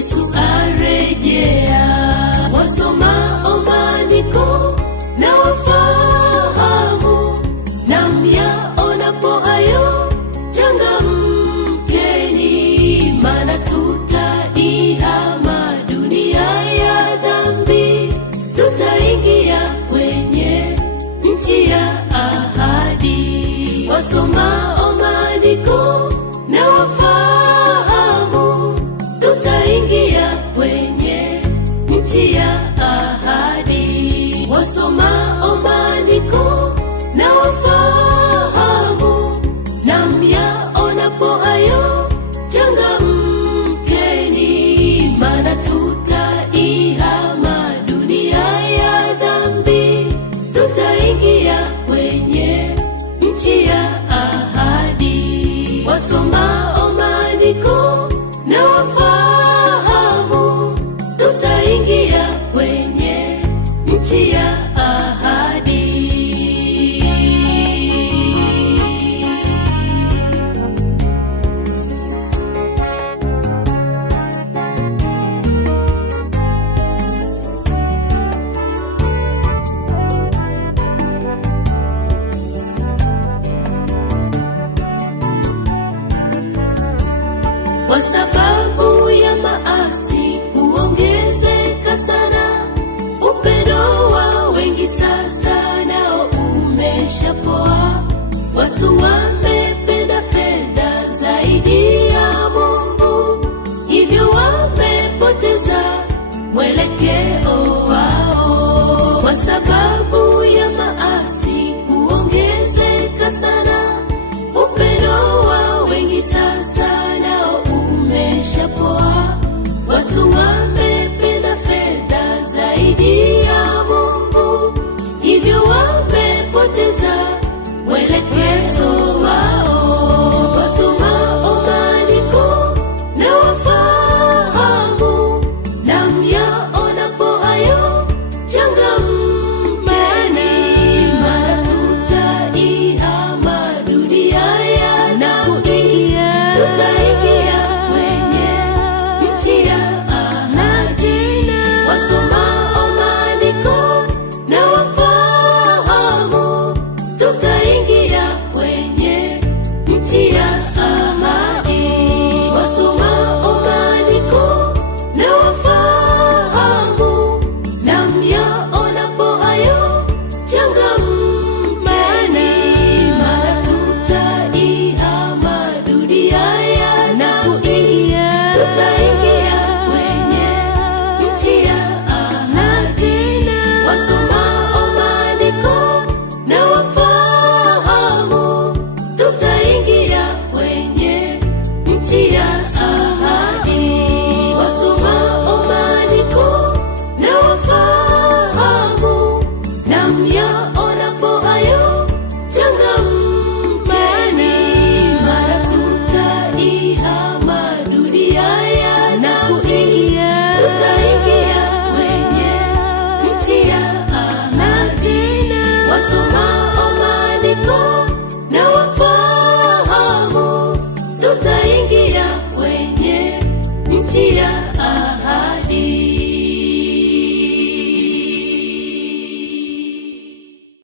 Yesu arejea. Wasomao maandiko na wafahamu, na myaonapo hayo changamkeni, maana tutaihama dunia ya dhambi, tutaingia kwenye nchi ya ahadi. Wasomao maandiko na wafahamu, tutaingia kwenye nchi ya ahadi. Wasomao maandiko na wafahamu, na myaonapo hayo changamkeni, maana tutaihama dunia ya dhambi, tutaingia kwenye nchi ya ahadi. Wasomao maandiko na wafahamu, tutaingia kwenye nchi ya ahadi. Kwa sababu ya maasi huongezeka sana, upendo wa wengi sasa nao umeshapoa. Watu wamependa fedha zaidi ya Mungu, hivyo wamepoteza mwelekeo